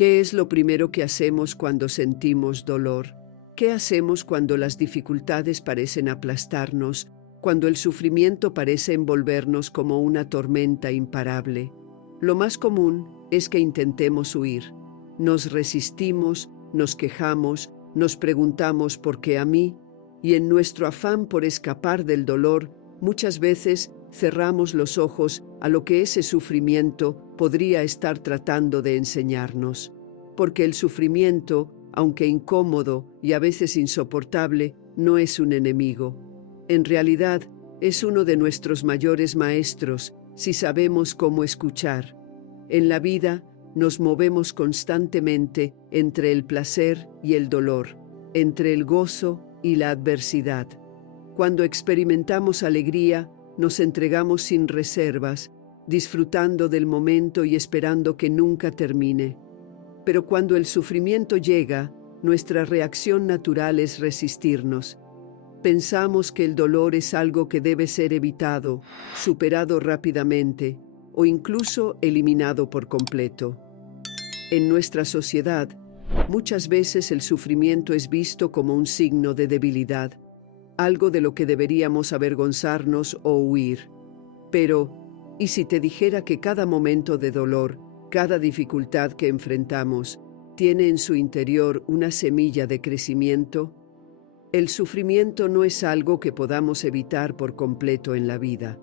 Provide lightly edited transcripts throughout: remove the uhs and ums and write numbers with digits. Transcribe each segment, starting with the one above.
¿Qué es lo primero que hacemos cuando sentimos dolor? ¿Qué hacemos cuando las dificultades parecen aplastarnos, cuando el sufrimiento parece envolvernos como una tormenta imparable? Lo más común es que intentemos huir. Nos resistimos, nos quejamos, nos preguntamos ¿por qué a mí? Y en nuestro afán por escapar del dolor, muchas veces cerramos los ojos a lo que ese sufrimiento podría estar tratando de enseñarnos. Porque el sufrimiento, aunque incómodo y a veces insoportable, no es un enemigo. En realidad, es uno de nuestros mayores maestros si sabemos cómo escuchar. En la vida, nos movemos constantemente entre el placer y el dolor, entre el gozo y la adversidad. Cuando experimentamos alegría, nos entregamos sin reservas, disfrutando del momento y esperando que nunca termine. Pero cuando el sufrimiento llega, nuestra reacción natural es resistirnos. Pensamos que el dolor es algo que debe ser evitado, superado rápidamente o incluso eliminado por completo. En nuestra sociedad, muchas veces el sufrimiento es visto como un signo de debilidad, algo de lo que deberíamos avergonzarnos o huir. Pero, ¿y si te dijera que cada momento de dolor, cada dificultad que enfrentamos, tiene en su interior una semilla de crecimiento? El sufrimiento no es algo que podamos evitar por completo en la vida.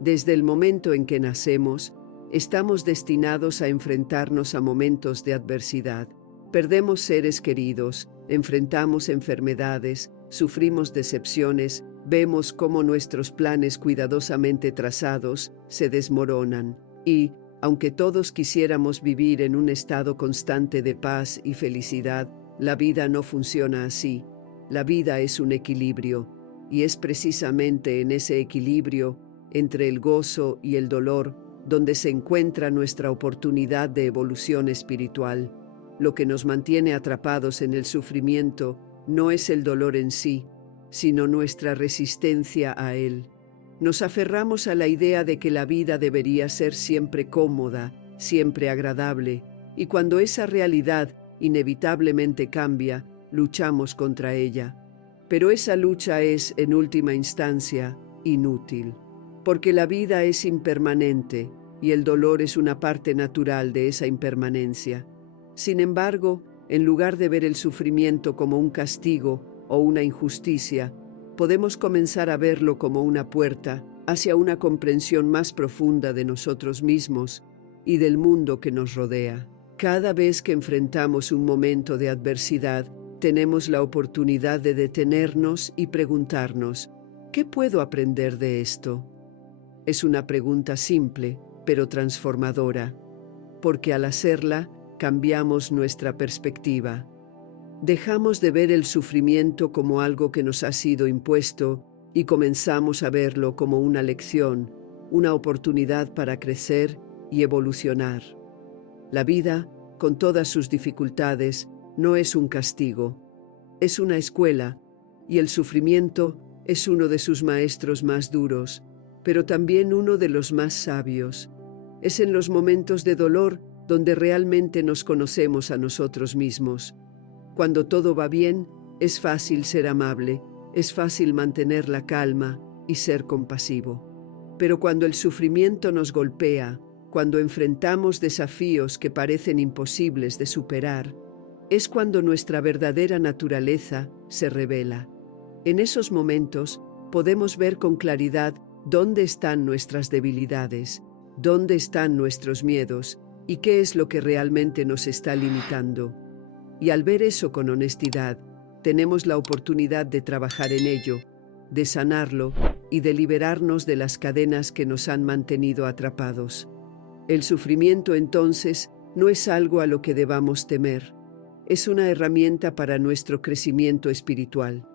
Desde el momento en que nacemos, estamos destinados a enfrentarnos a momentos de adversidad. Perdemos seres queridos, enfrentamos enfermedades, sufrimos decepciones, vemos cómo nuestros planes cuidadosamente trazados se desmoronan. Y, aunque todos quisiéramos vivir en un estado constante de paz y felicidad, la vida no funciona así. La vida es un equilibrio, y es precisamente en ese equilibrio, entre el gozo y el dolor, donde se encuentra nuestra oportunidad de evolución espiritual. Lo que nos mantiene atrapados en el sufrimiento no es el dolor en sí, sino nuestra resistencia a él. Nos aferramos a la idea de que la vida debería ser siempre cómoda, siempre agradable, y cuando esa realidad inevitablemente cambia, luchamos contra ella. Pero esa lucha es, en última instancia, inútil, porque la vida es impermanente y el dolor es una parte natural de esa impermanencia. Sin embargo, en lugar de ver el sufrimiento como un castigo o una injusticia, podemos comenzar a verlo como una puerta hacia una comprensión más profunda de nosotros mismos y del mundo que nos rodea. Cada vez que enfrentamos un momento de adversidad, tenemos la oportunidad de detenernos y preguntarnos, ¿qué puedo aprender de esto? Es una pregunta simple, pero transformadora, porque al hacerla, cambiamos nuestra perspectiva. Dejamos de ver el sufrimiento como algo que nos ha sido impuesto y comenzamos a verlo como una lección, una oportunidad para crecer y evolucionar. La vida, con todas sus dificultades, no es un castigo, es una escuela, y el sufrimiento es uno de sus maestros más duros, pero también uno de los más sabios. Es en los momentos de dolor donde realmente nos conocemos a nosotros mismos. Cuando todo va bien, es fácil ser amable, es fácil mantener la calma y ser compasivo. Pero cuando el sufrimiento nos golpea, cuando enfrentamos desafíos que parecen imposibles de superar, es cuando nuestra verdadera naturaleza se revela. En esos momentos podemos ver con claridad dónde están nuestras debilidades, dónde están nuestros miedos y qué es lo que realmente nos está limitando. Y al ver eso con honestidad, tenemos la oportunidad de trabajar en ello, de sanarlo y de liberarnos de las cadenas que nos han mantenido atrapados. El sufrimiento, entonces, no es algo a lo que debamos temer. Es una herramienta para nuestro crecimiento espiritual.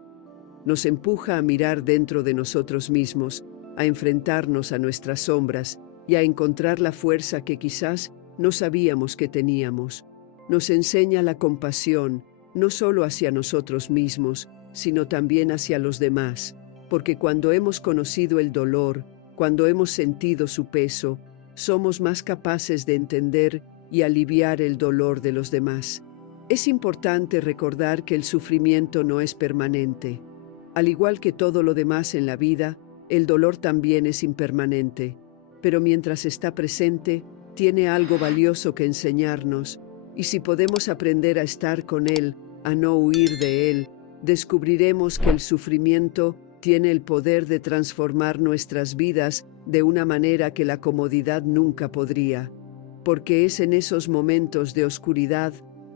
Nos empuja a mirar dentro de nosotros mismos, a enfrentarnos a nuestras sombras y a encontrar la fuerza que quizás no sabíamos que teníamos. Nos enseña la compasión, no solo hacia nosotros mismos, sino también hacia los demás, porque cuando hemos conocido el dolor, cuando hemos sentido su peso, somos más capaces de entender y aliviar el dolor de los demás. Es importante recordar que el sufrimiento no es permanente. Al igual que todo lo demás en la vida, el dolor también es impermanente, pero mientras está presente, tiene algo valioso que enseñarnos, y si podemos aprender a estar con él, a no huir de él, descubriremos que el sufrimiento tiene el poder de transformar nuestras vidas de una manera que la comodidad nunca podría, porque es en esos momentos de oscuridad,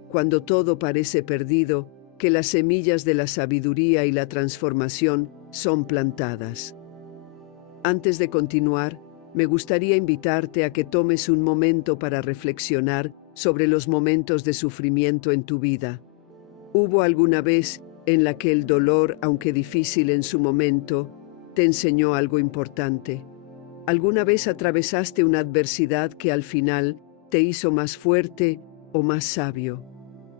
cuando todo parece perdido, que las semillas de la sabiduría y la transformación son plantadas. Antes de continuar, me gustaría invitarte a que tomes un momento para reflexionar sobre los momentos de sufrimiento en tu vida. ¿Hubo alguna vez en la que el dolor, aunque difícil en su momento, te enseñó algo importante? ¿Alguna vez atravesaste una adversidad que al final te hizo más fuerte o más sabio?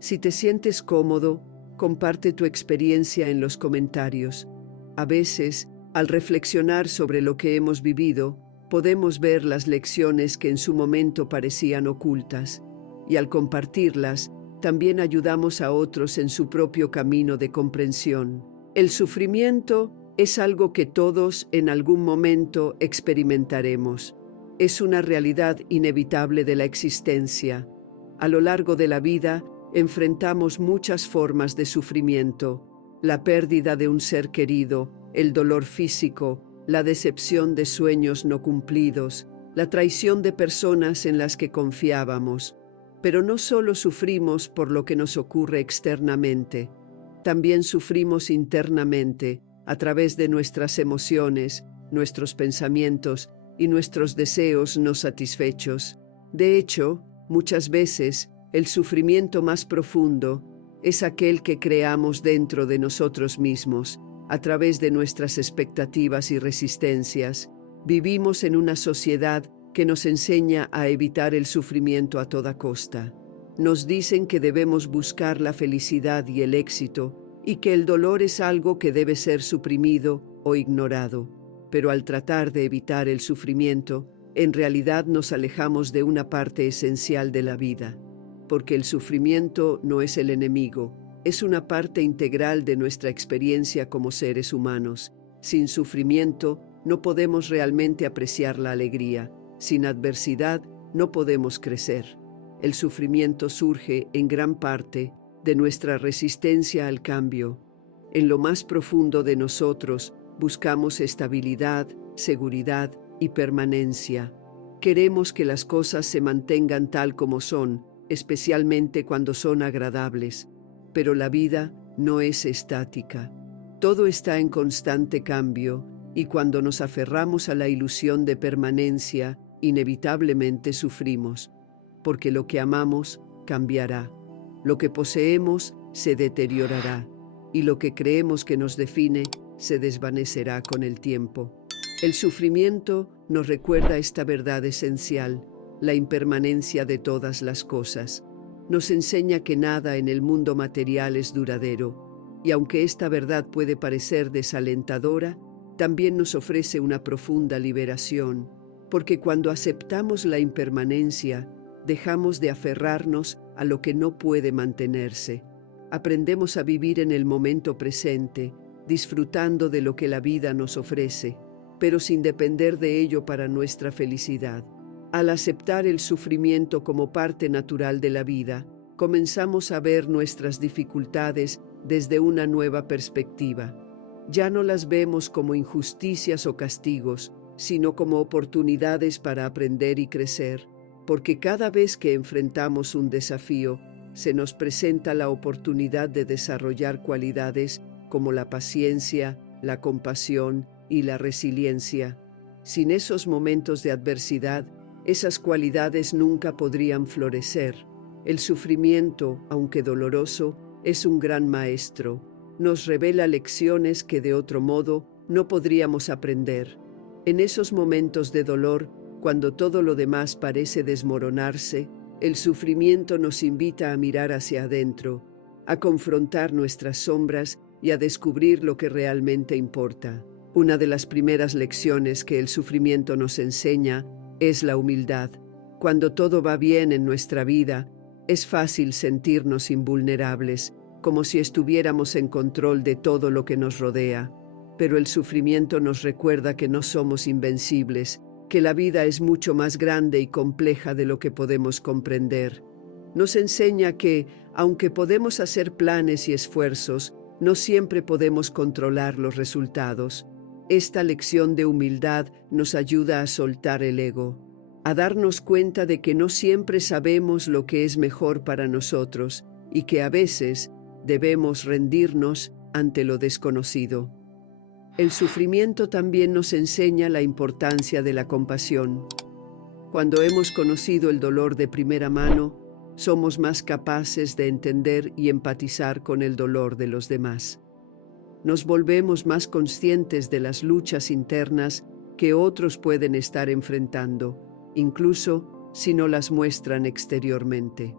Si te sientes cómodo, comparte tu experiencia en los comentarios. A veces, al reflexionar sobre lo que hemos vivido, podemos ver las lecciones que en su momento parecían ocultas, y al compartirlas, también ayudamos a otros en su propio camino de comprensión. El sufrimiento es algo que todos en algún momento experimentaremos. Es una realidad inevitable de la existencia. A lo largo de la vida, enfrentamos muchas formas de sufrimiento: la pérdida de un ser querido, el dolor físico, la decepción de sueños no cumplidos, la traición de personas en las que confiábamos. Pero no solo sufrimos por lo que nos ocurre externamente, también sufrimos internamente a través de nuestras emociones, nuestros pensamientos y nuestros deseos no satisfechos. De hecho, muchas veces, el sufrimiento más profundo es aquel que creamos dentro de nosotros mismos, a través de nuestras expectativas y resistencias. Vivimos en una sociedad que nos enseña a evitar el sufrimiento a toda costa. Nos dicen que debemos buscar la felicidad y el éxito, y que el dolor es algo que debe ser suprimido o ignorado. Pero al tratar de evitar el sufrimiento, en realidad nos alejamos de una parte esencial de la vida. Porque el sufrimiento no es el enemigo, es una parte integral de nuestra experiencia como seres humanos. Sin sufrimiento, no podemos realmente apreciar la alegría. Sin adversidad, no podemos crecer. El sufrimiento surge, en gran parte, de nuestra resistencia al cambio. En lo más profundo de nosotros, buscamos estabilidad, seguridad y permanencia. Queremos que las cosas se mantengan tal como son, especialmente cuando son agradables. Pero la vida no es estática. Todo está en constante cambio, y cuando nos aferramos a la ilusión de permanencia, inevitablemente sufrimos, porque lo que amamos cambiará, lo que poseemos se deteriorará, y lo que creemos que nos define se desvanecerá con el tiempo. El sufrimiento nos recuerda esta verdad esencial: la impermanencia de todas las cosas. Nos enseña que nada en el mundo material es duradero, y aunque esta verdad puede parecer desalentadora, también nos ofrece una profunda liberación, porque cuando aceptamos la impermanencia, dejamos de aferrarnos a lo que no puede mantenerse. Aprendemos a vivir en el momento presente, disfrutando de lo que la vida nos ofrece, pero sin depender de ello para nuestra felicidad. Al aceptar el sufrimiento como parte natural de la vida, comenzamos a ver nuestras dificultades desde una nueva perspectiva. Ya no las vemos como injusticias o castigos, sino como oportunidades para aprender y crecer, porque cada vez que enfrentamos un desafío, se nos presenta la oportunidad de desarrollar cualidades como la paciencia, la compasión y la resiliencia. Sin esos momentos de adversidad, esas cualidades nunca podrían florecer. El sufrimiento, aunque doloroso, es un gran maestro. Nos revela lecciones que de otro modo no podríamos aprender. En esos momentos de dolor, cuando todo lo demás parece desmoronarse, el sufrimiento nos invita a mirar hacia adentro, a confrontar nuestras sombras y a descubrir lo que realmente importa. Una de las primeras lecciones que el sufrimiento nos enseña es la humildad. Cuando todo va bien en nuestra vida, es fácil sentirnos invulnerables, como si estuviéramos en control de todo lo que nos rodea. Pero el sufrimiento nos recuerda que no somos invencibles, que la vida es mucho más grande y compleja de lo que podemos comprender. Nos enseña que, aunque podemos hacer planes y esfuerzos, no siempre podemos controlar los resultados. Esta lección de humildad nos ayuda a soltar el ego, a darnos cuenta de que no siempre sabemos lo que es mejor para nosotros y que a veces debemos rendirnos ante lo desconocido. El sufrimiento también nos enseña la importancia de la compasión. Cuando hemos conocido el dolor de primera mano, somos más capaces de entender y empatizar con el dolor de los demás. Nos volvemos más conscientes de las luchas internas que otros pueden estar enfrentando, incluso si no las muestran exteriormente.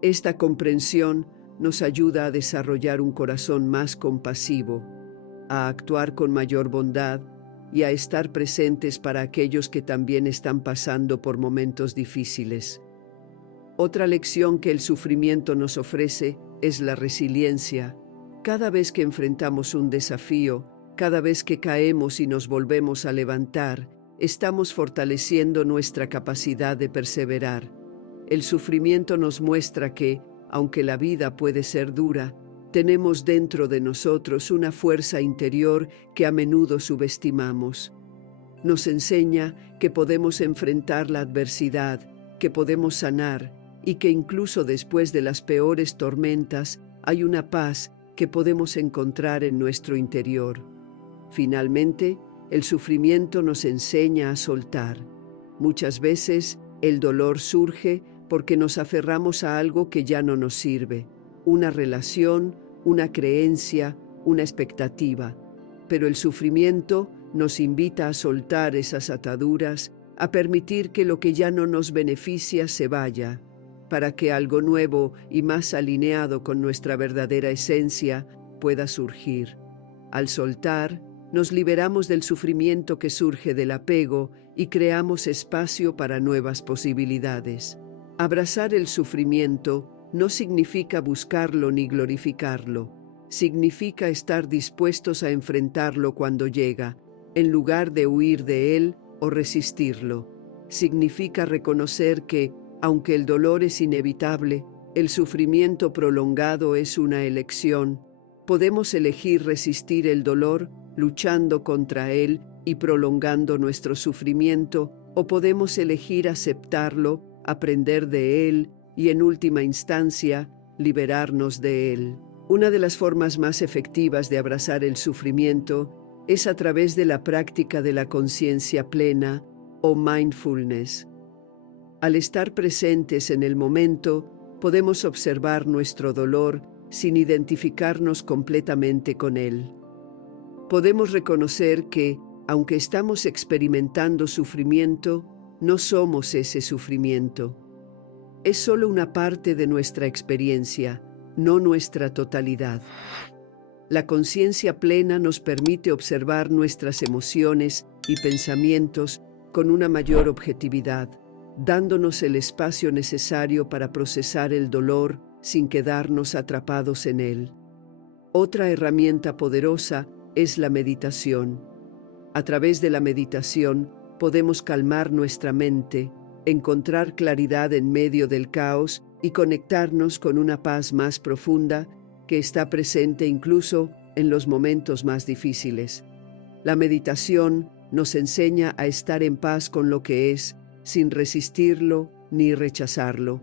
Esta comprensión nos ayuda a desarrollar un corazón más compasivo, a actuar con mayor bondad y a estar presentes para aquellos que también están pasando por momentos difíciles. Otra lección que el sufrimiento nos ofrece es la resiliencia. Cada vez que enfrentamos un desafío, cada vez que caemos y nos volvemos a levantar, estamos fortaleciendo nuestra capacidad de perseverar. El sufrimiento nos muestra que, aunque la vida puede ser dura, tenemos dentro de nosotros una fuerza interior que a menudo subestimamos. Nos enseña que podemos enfrentar la adversidad, que podemos sanar y que incluso después de las peores tormentas hay una paz que podemos encontrar en nuestro interior. Finalmente, el sufrimiento nos enseña a soltar. Muchas veces el dolor surge porque nos aferramos a algo que ya no nos sirve, una relación, una creencia, una expectativa. Pero el sufrimiento nos invita a soltar esas ataduras, a permitir que lo que ya no nos beneficia se vaya, para que algo nuevo y más alineado con nuestra verdadera esencia pueda surgir. Al soltar, nos liberamos del sufrimiento que surge del apego y creamos espacio para nuevas posibilidades. Abrazar el sufrimiento no significa buscarlo ni glorificarlo. Significa estar dispuestos a enfrentarlo cuando llega, en lugar de huir de él o resistirlo. Significa reconocer que, aunque el dolor es inevitable, el sufrimiento prolongado es una elección. Podemos elegir resistir el dolor, luchando contra él y prolongando nuestro sufrimiento, o podemos elegir aceptarlo, aprender de él y, en última instancia, liberarnos de él. Una de las formas más efectivas de abrazar el sufrimiento es a través de la práctica de la conciencia plena o mindfulness. Al estar presentes en el momento, podemos observar nuestro dolor sin identificarnos completamente con él. Podemos reconocer que, aunque estamos experimentando sufrimiento, no somos ese sufrimiento. Es solo una parte de nuestra experiencia, no nuestra totalidad. La conciencia plena nos permite observar nuestras emociones y pensamientos con una mayor objetividad, dándonos el espacio necesario para procesar el dolor sin quedarnos atrapados en él. Otra herramienta poderosa es la meditación. A través de la meditación podemos calmar nuestra mente, encontrar claridad en medio del caos y conectarnos con una paz más profunda que está presente incluso en los momentos más difíciles. La meditación nos enseña a estar en paz con lo que es, sin resistirlo ni rechazarlo.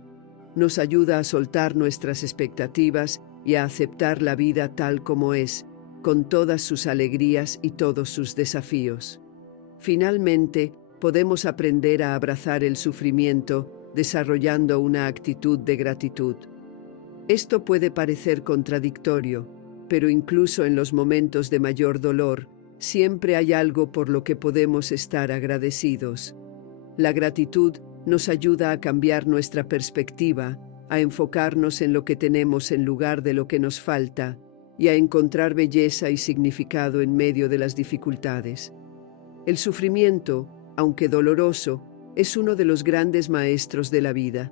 Nos ayuda a soltar nuestras expectativas y a aceptar la vida tal como es, con todas sus alegrías y todos sus desafíos. Finalmente, podemos aprender a abrazar el sufrimiento desarrollando una actitud de gratitud. Esto puede parecer contradictorio, pero incluso en los momentos de mayor dolor, siempre hay algo por lo que podemos estar agradecidos. La gratitud nos ayuda a cambiar nuestra perspectiva, a enfocarnos en lo que tenemos en lugar de lo que nos falta, y a encontrar belleza y significado en medio de las dificultades. El sufrimiento, aunque doloroso, es uno de los grandes maestros de la vida.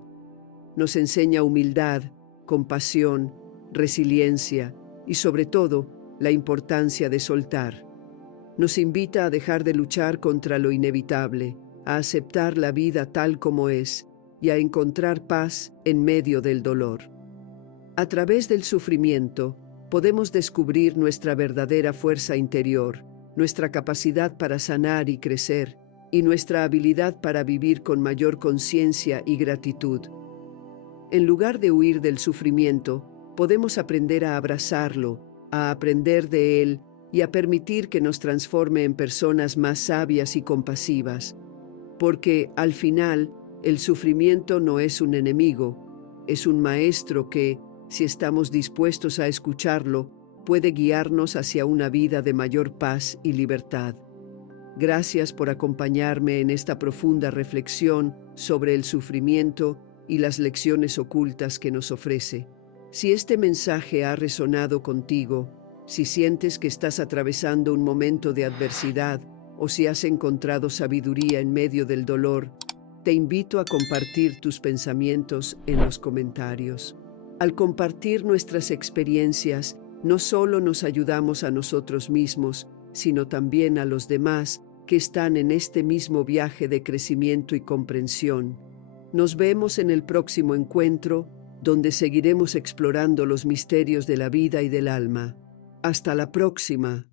Nos enseña humildad, compasión, resiliencia y sobre todo la importancia de soltar. Nos invita a dejar de luchar contra lo inevitable, a aceptar la vida tal como es y a encontrar paz en medio del dolor. A través del sufrimiento, podemos descubrir nuestra verdadera fuerza interior, nuestra capacidad para sanar y crecer, y nuestra habilidad para vivir con mayor conciencia y gratitud. En lugar de huir del sufrimiento, podemos aprender a abrazarlo, a aprender de él y a permitir que nos transforme en personas más sabias y compasivas. Porque, al final, el sufrimiento no es un enemigo, es un maestro que, si estamos dispuestos a escucharlo, puede guiarnos hacia una vida de mayor paz y libertad. Gracias por acompañarme en esta profunda reflexión sobre el sufrimiento y las lecciones ocultas que nos ofrece. Si este mensaje ha resonado contigo, si sientes que estás atravesando un momento de adversidad o si has encontrado sabiduría en medio del dolor, te invito a compartir tus pensamientos en los comentarios. Al compartir nuestras experiencias, no solo nos ayudamos a nosotros mismos, sino también a los demás que están en este mismo viaje de crecimiento y comprensión. Nos vemos en el próximo encuentro, donde seguiremos explorando los misterios de la vida y del alma. Hasta la próxima.